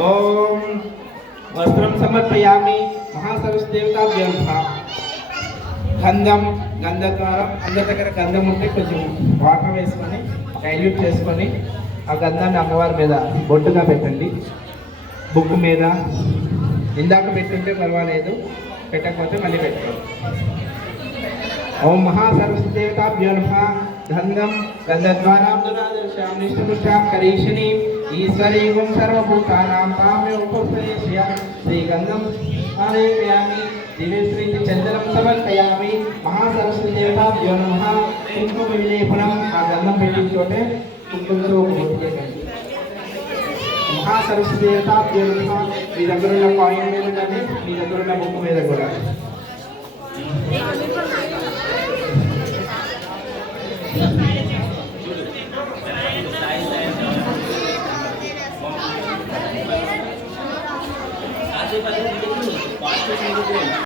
ఓం వస్త్రం సమర్పయామి మహాసరస్వదేవతాభ్యో నమః. గంధం ద్వారా అందరి దగ్గర గంధం ఉంటే కొంచెం వాటర్ వేసుకొని డైల్యూట్ చేసుకొని ఆ గంధాన్ని అమ్మవారి మీద బొట్టుగా పెట్టండి. బుక్ మీద ఇందాక పెట్టుంటే పర్వాలేదు, పెట్టకపోతే మళ్ళీ పెట్టండి. ఓం మహాసరస్వదేవతాభ్యో నమః. గంధం గంధద్వారాం నిష్ఠపుష్టాం కరీషిణి ఈశ్వరీవం సర్వభూతానాం తామ్యోపశ్రయ శ్రీగంధం ఆలయామి దివ్య శ్రీ చందనం సమర్పయామి మహాసరస్వదేవతాభ్యో నమః. కుంకుమ విలేపనం ఆ గంధం పెట్టిన చోటే కుంకుమతో మహాసరస్వదేవతాభ్యో నమః. మీ దగ్గర ఉన్న కాయిన్ మీద కానీ మీ దగ్గర ఉన్న బుక్ మీద కూడా